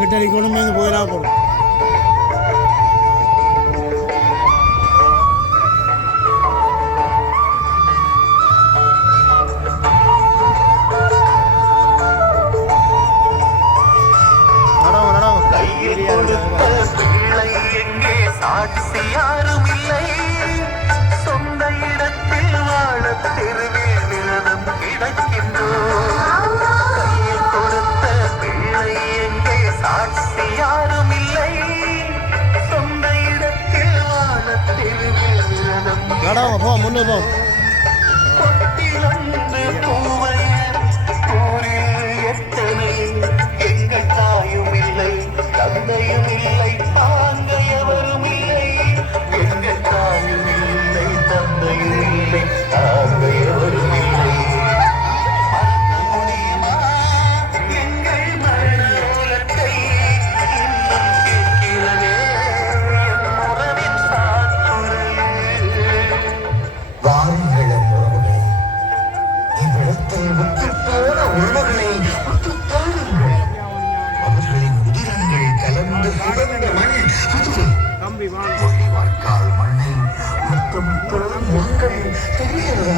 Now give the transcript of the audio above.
கிட்டடிக்கணும் இங்கே போயிடா போடும். சாட்சி யாரும் இல்லை, சொந்த இடத்தில் வாழ தெருவில் விரதம் கிடக்கின்றோம். கையில் கொடுத்த பிள்ளை எங்கே சாட்சி யாரும் இல்லை, சொந்த இடத்தில் வாழ தெருவில் விரதம் பொட்டிலொன்று பூவையன் ஊரில் எத்தனை, எங்கள் தாயும் இல்லை தந்தையும் இல்லை தாங்கையவரும் இல்லை, எங்கள் தாயும் இல்லை தந்தையும் இல்லை தாங்கையவரும் இல்லை. முடியுமா எங்கள் மரணத்தை இன்னும் கேட்கிறதே என் உறவின் சாத்துரையில். வாருங்கள் உறவுகளே, இவ்விடத்தை விட்டு போன உறவுகளை விட்டு பாருங்கள். அவர்களின் உதிரங்கள் கலந்து கிடந்த மண் இதுவே. முள்ளிவாய்க்கால் மண்ணில் முத்தமிட்ட முன்கள் தெரிகிறதா?